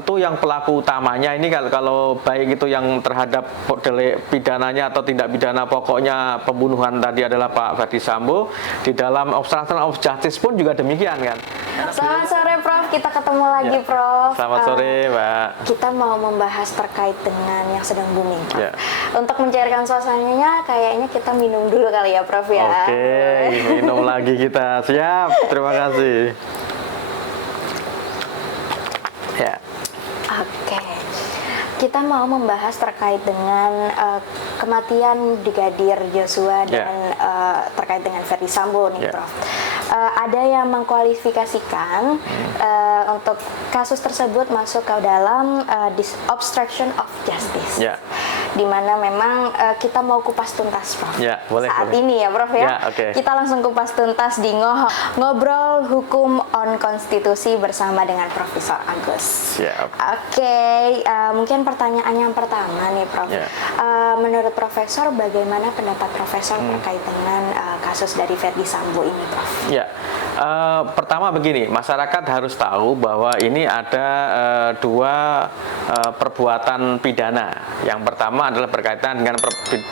tentu yang pelaku utamanya ini kalau baik itu yang terhadap delik pidananya atau tindak pidana pokoknya pembunuhan tadi adalah Pak Ferdy Sambo, di dalam obstruction of justice pun juga demikian kan. Selamat sore Prof, kita ketemu lagi Ya. Prof. Selamat sore Mbak. Kita mau membahas terkait dengan yang sedang booming Prof. Ya. Untuk mencairkan suasananya kayaknya kita minum dulu kali ya Prof ya. Oke, minum lagi kita. Siap, terima kasih. Ya. Oke, kita mau membahas terkait dengan kematian Brigadir Joshua dan terkait dengan Ferdy Sambo nih Prof. Ada yang mengkualifikasikan untuk kasus tersebut masuk ke dalam obstruction of justice. Di mana memang kita mau kupas tuntas Prof. Boleh, saat boleh. ini ya Prof ya. Okay. Kita langsung kupas tuntas di ngobrol hukum on konstitusi bersama dengan Profesor Agus. Oke, mungkin pertanyaan yang pertama nih Prof. Menurut Profesor, bagaimana pendapat Profesor terkait dengan kasus dari Ferdy Sambo ini Prof? Pertama begini, masyarakat harus tahu bahwa ini ada dua perbuatan pidana. Yang pertama adalah berkaitan dengan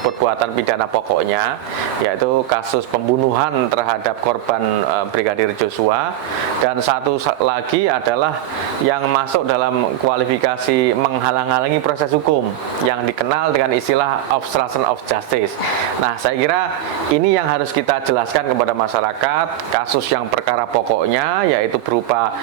perbuatan pidana pokoknya, yaitu kasus pembunuhan terhadap korban Brigadir Joshua, dan satu lagi adalah yang masuk dalam kualifikasi menghalang-halangi proses hukum yang dikenal dengan istilah obstruction of justice. Nah, saya kira ini yang harus kita jelaskan kepada masyarakat. Kasus yang perkara pokoknya yaitu berupa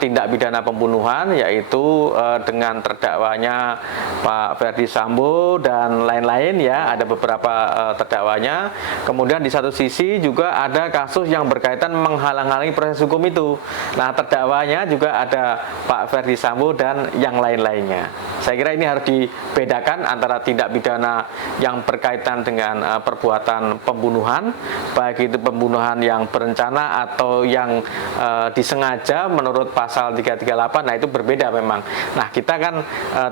tindak pidana pembunuhan, yaitu dengan terdakwanya Pak Ferdy Sambo dan lain-lain ya, ada beberapa terdakwanya. Kemudian di satu sisi juga ada kasus yang berkaitan menghalang-halangi proses hukum itu. Nah, terdakwanya juga ada Pak Ferdy Sambo dan yang lain-lainnya. Saya kira ini harus dibedakan antara tindak pidana yang berkaitan dengan perbuatan pembunuhan, baik itu pembunuhan yang berencana atau yang disengaja menurut pasal 338. Nah, itu berbeda memang. Nah, kita kan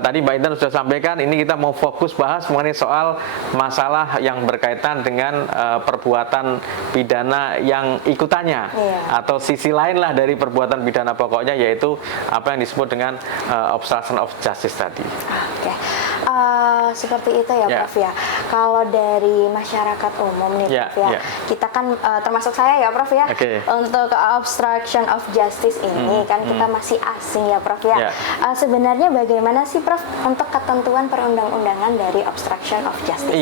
tadi Mbak Intan sudah sampaikan, ini kita mau fokus bahas mengenai soal masalah yang berkaitan dengan perbuatan pidana yang ikutannya atau sisi lain lah dari perbuatan pidana pokoknya, yaitu apa yang disebut dengan obstruction of justice tadi. Oke, seperti itu ya Prof ya. Kalau dari masyarakat umum nih Prof ya, kita kan termasuk saya ya Prof ya, untuk obstruction of justice ini kan kita masih asing ya Prof ya. Sebenarnya bagaimana sih Prof untuk ketentuan perundang-undangan dari obstruction of justice?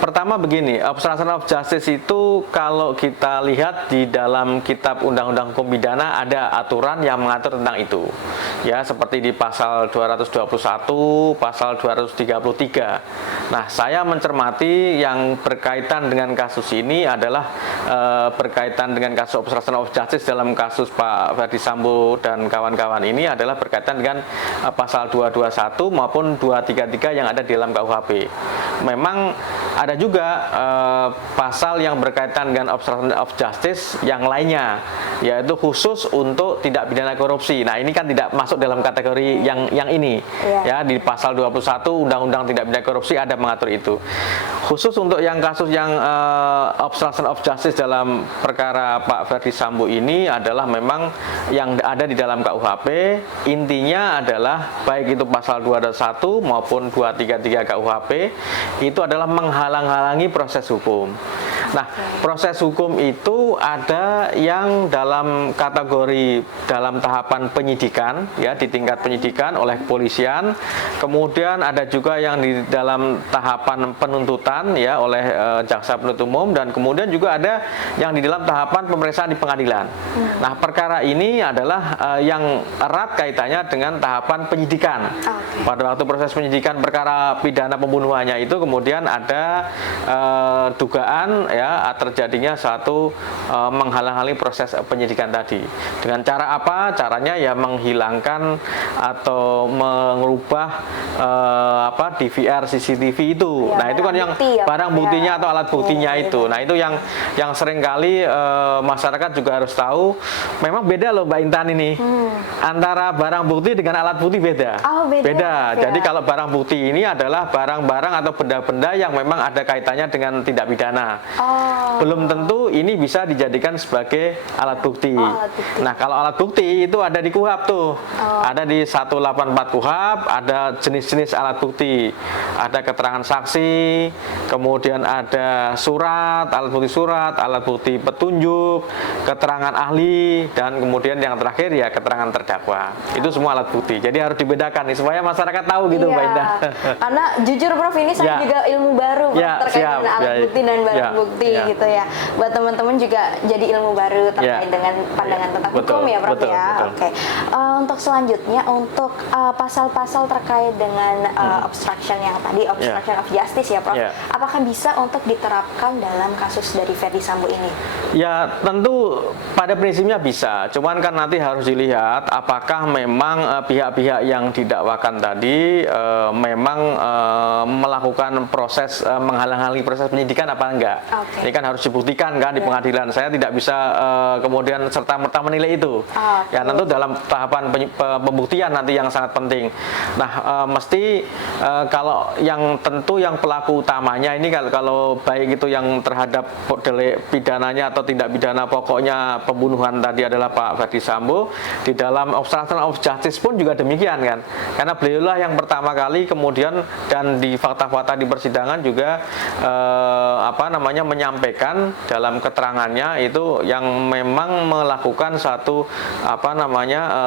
Pertama begini, obstruction of justice itu kalau kita lihat di dalam kitab Undang-Undang Hukum Pidana ada aturan yang mengatur tentang itu. Ya, seperti di pasal 221, pasal 233. Nah, saya mencermati yang berkaitan dengan kasus ini adalah berkaitan dengan kasus obstruction of justice dalam kasus Pak Ferdy Sambo dan kawan-kawan ini adalah berkaitan dengan pasal 221 maupun 233 yang ada di dalam KUHP. Memang ada juga pasal yang berkaitan dengan obstruction of justice yang lainnya, yaitu khusus untuk tindak pidana korupsi. Nah, ini kan tidak masuk dalam kategori yang ini. Ya, di pasal 21 Undang-Undang Tindak Pidana Korupsi ada mengatur itu. Khusus untuk yang kasus yang obstruction of justice dalam perkara Pak Ferdy Sambo ini adalah memang yang ada di dalam KUHP. Intinya adalah baik itu pasal 221 maupun 233 KUHP itu adalah menghalang-halangi proses hukum. Nah, proses hukum itu ada yang dalam kategori dalam tahapan penyidikan, ya, di tingkat penyidikan oleh kepolisian. Kemudian ada juga yang di dalam tahapan penuntutan, ya, oleh jaksa penuntut umum, dan kemudian juga ada yang di dalam tahapan pemeriksaan di pengadilan. Nah, perkara ini adalah yang erat kaitannya dengan tahapan penyidikan. Pada waktu proses penyidikan perkara pidana pembunuhannya itu kemudian ada dugaan, ya, terjadinya satu menghalang-halangi proses penyidikan tadi. Dengan cara apa? Caranya ya menghilangkan atau mengubah DVR CCTV itu. Ya, nah, itu kan yang barang buktinya atau alat buktinya itu. Nah, itu yang seringkali masyarakat juga harus tahu. Memang beda loh Mbak Intan ini. Antara barang bukti dengan alat bukti beda. Beda. Jadi kalau barang bukti ini adalah barang-barang atau benda-benda yang memang ada kaitannya dengan tindak pidana. belum tentu ini bisa dijadikan sebagai alat bukti. Nah, kalau alat bukti itu ada di KUHP tuh. Ada di 184 KUHP, ada jenis-jenis alat bukti. Ada keterangan saksi, kemudian ada surat, alat bukti surat, alat bukti petunjuk, keterangan ahli, dan kemudian yang terakhir ya keterangan terdakwa. Itu semua alat bukti. Jadi harus dibedakan nih supaya masyarakat tahu gitu, Mbak Indah. Karena jujur Prof, ini saya juga ilmu baru terkait dengan alat bukti dan barang bukti gitu ya. Buat teman-teman juga jadi ilmu baru terkait dengan pandangan tentang hukum ya Prof ya. Oke. Untuk selanjutnya untuk pasal-pasal terkait dengan obstruction yang tadi, obstruction of justice ya Prof. Apakah bisa untuk diterapkan dalam kasus dari Ferdy Sambo ini? Ya tentu pada prinsipnya bisa, cuman kan nanti harus dilihat apakah memang pihak-pihak yang didakwakan tadi memang melakukan proses menghalang-halangi proses penyidikan apa enggak. Ini kan harus dibuktikan kan di pengadilan. Saya tidak bisa kemudian serta-merta menilai itu. Ya tentu dalam tahapan pembuktian nanti yang sangat penting. Nah mesti kalau yang tentu yang pelaku utamanya ini kalau baik itu yang terhadap delik pidananya atau tindak pidana pokoknya pembunuhan tadi adalah Pak Ferdy Sambo, di dalam obstruction of justice pun juga demikian kan, karena beliaulah yang pertama kali kemudian dan di fakta-fakta di persidangan juga menyampaikan dalam keterangannya itu yang memang melakukan satu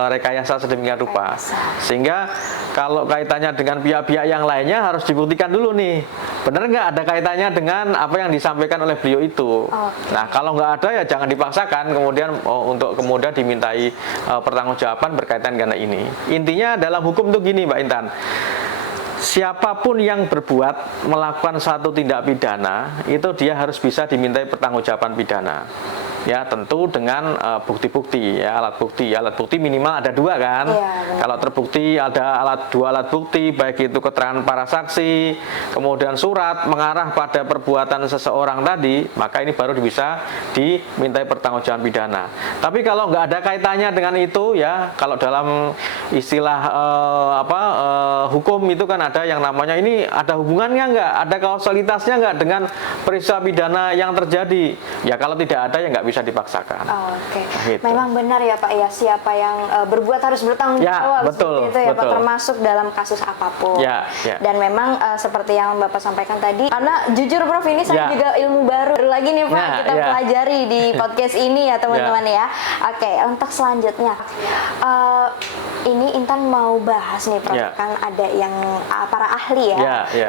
rekayasa sedemikian rupa, sehingga kalau kaitannya dengan pihak-pihak yang lainnya harus dibuktikan dulu nih, benar nggak ada kaitannya dengan apa yang disampaikan oleh beliau itu. Nah kalau nggak ada ya jangan dipaksakan kemudian untuk kemudian dimintai pertanggungjawaban berkaitan dengan ini. Intinya dalam hukum tuh gini Mbak Intan, siapapun yang berbuat melakukan satu tindak pidana itu dia harus bisa dimintai pertanggungjawaban pidana. Ya tentu dengan bukti-bukti ya, alat bukti minimal ada 2 kan. Kalau terbukti ada 2 alat bukti, baik itu keterangan para saksi, kemudian surat mengarah pada perbuatan seseorang tadi, maka ini baru bisa dimintai pertanggungjawaban pidana. Tapi kalau nggak ada kaitannya dengan itu ya, kalau dalam istilah hukum itu kan ada yang namanya ini ada hubungannya nggak, ada kausalitasnya nggak dengan peristiwa pidana yang terjadi. Ya kalau tidak ada ya nggak bisa dipaksakan. Gitu. Memang benar ya Pak ya, siapa yang berbuat harus bertanggung jawab betul, itu ya Pak, termasuk dalam kasus apapun. Dan memang seperti yang Bapak sampaikan tadi, karena jujur Prof ini saya juga ilmu baru lagi nih Pak kita pelajari di podcast ini ya teman-teman ya. Untuk selanjutnya ini Intan mau bahas nih Prof, kan ada yang para ahli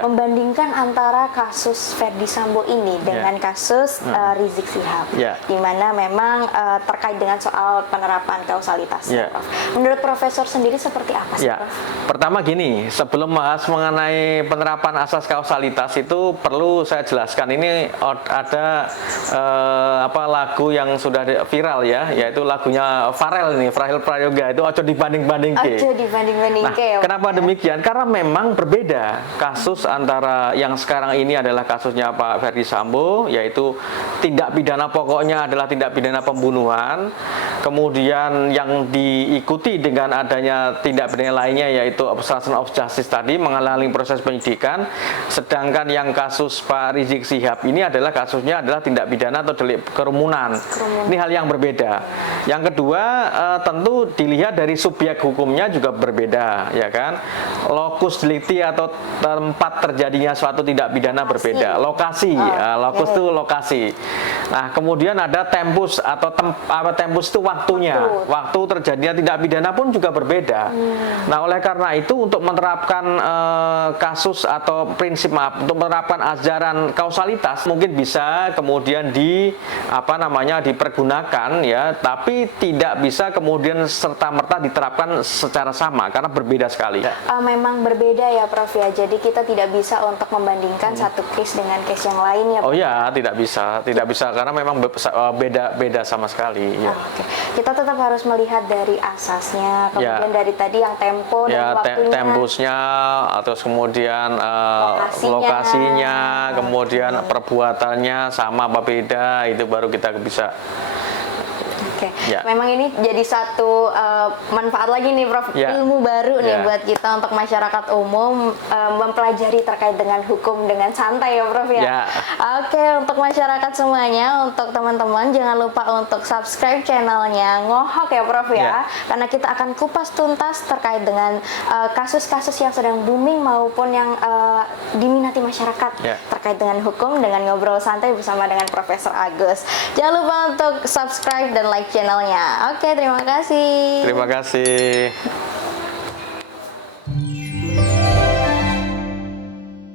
membandingkan antara kasus Ferdy Sambo ini dengan kasus Rizik Syihab, di mana memang terkait dengan soal penerapan kausalitas. Prof. Menurut Profesor sendiri seperti apa sih Prof? Pertama gini, sebelum bahas mengenai penerapan asas kausalitas itu perlu saya jelaskan, ini ada lagu yang sudah viral ya, yaitu lagunya Farel Prayoga, itu ojo dibanding-bandingke. Nah, kenapa demikian? Karena memang berbeda kasus antara yang sekarang ini adalah kasusnya Pak Ferdy Sambo, yaitu tindak pidana pokoknya adalah tindak pidana pembunuhan, kemudian yang diikuti dengan adanya tindak pidana lainnya yaitu obstruction of justice tadi, menghalangi proses penyidikan. Sedangkan yang kasus Pak Rizik Syihab ini adalah kasusnya adalah tindak pidana atau delik kerumunan. Ini hal yang berbeda. Yang kedua tentu dilihat dari subjek hukumnya juga berbeda, ya kan? Lokus delicti atau tempat terjadinya suatu tindak pidana berbeda. Lokasi, lokus itu lokasi. Nah, kemudian ada tempus atau tempus itu waktunya. Waktu terjadinya tindak pidana pun juga berbeda. Nah, oleh karena itu untuk menerapkan kasus atau prinsip untuk menerapkan ajaran kausalitas mungkin bisa kemudian dipergunakan ya, tapi tidak bisa kemudian serta-merta diterapkan secara sama karena berbeda sekali. Memang berbeda ya Prof ya. Jadi kita tidak bisa untuk membandingkan satu case dengan case yang lainnya. Oh ya, tidak bisa karena memang beda sama sekali. Ya. Kita tetap harus melihat dari asasnya, kemudian dari tadi yang tempo dan waktunya, tempusnya, terus kemudian lokasinya, kemudian perbuatannya sama apa beda, itu baru kita bisa. Oke. Ya. Memang ini jadi satu manfaat lagi nih Prof, Ya. ilmu baru nih Ya. buat kita untuk masyarakat umum mempelajari terkait dengan hukum dengan santai ya Prof ya. Ya. Oke, untuk masyarakat semuanya, untuk teman-teman jangan lupa untuk subscribe channelnya Ngohok ya Prof ya. Ya. Karena kita akan kupas tuntas terkait dengan kasus-kasus yang sedang booming maupun yang diminati masyarakat Ya. terkait dengan hukum dengan ngobrol santai bersama dengan Profesor Agus. Jangan lupa untuk subscribe dan like channelnya. Oke, terima kasih. Terima kasih.